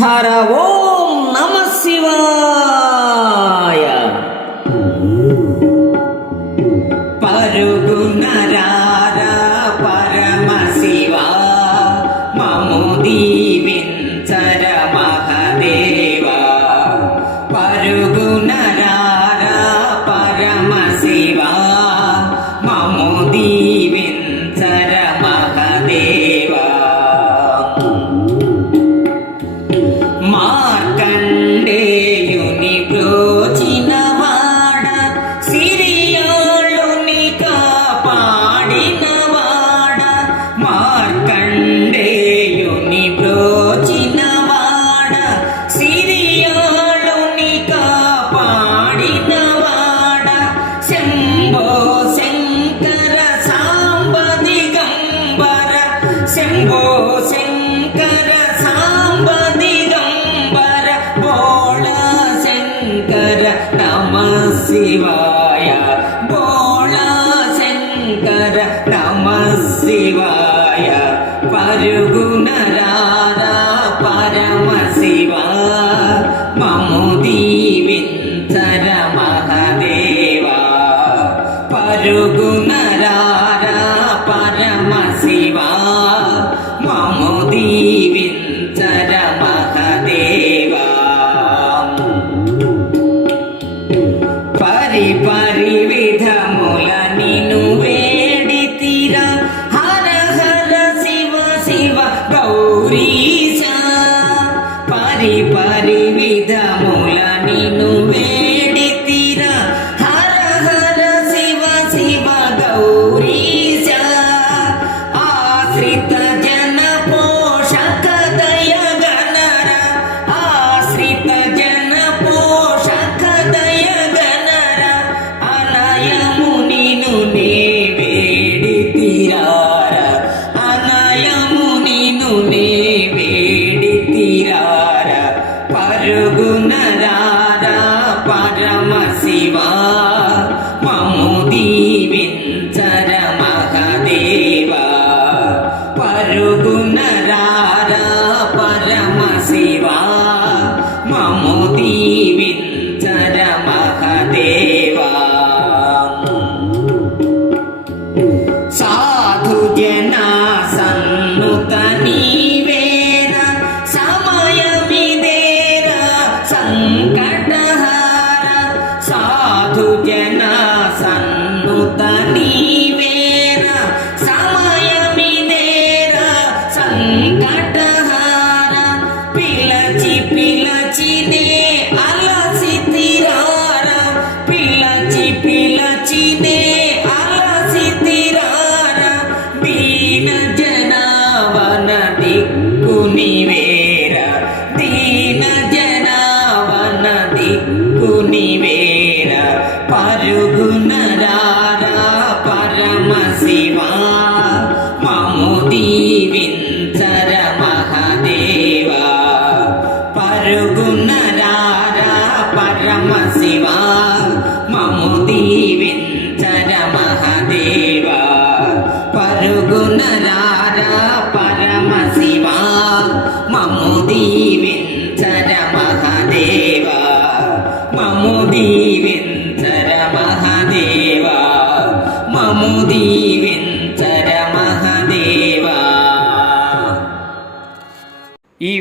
హర ఓం నమ శివాయ. పరుగు రారా పరమ శివ మము దీవించర. శివాయ. బోళ శంకర నమ శివాయ. పరుగున రారా పరమ శివ. మము దీవించర మహదేవా. పరుగున రారా పరమ శివ. మము పిలచి పిలచి నే శివ మము దీవించర మహదేవా పరుగున రారా పరమ శివా మము దీవించర మహదేవా పరుగున రారా పరమ మము దీవించర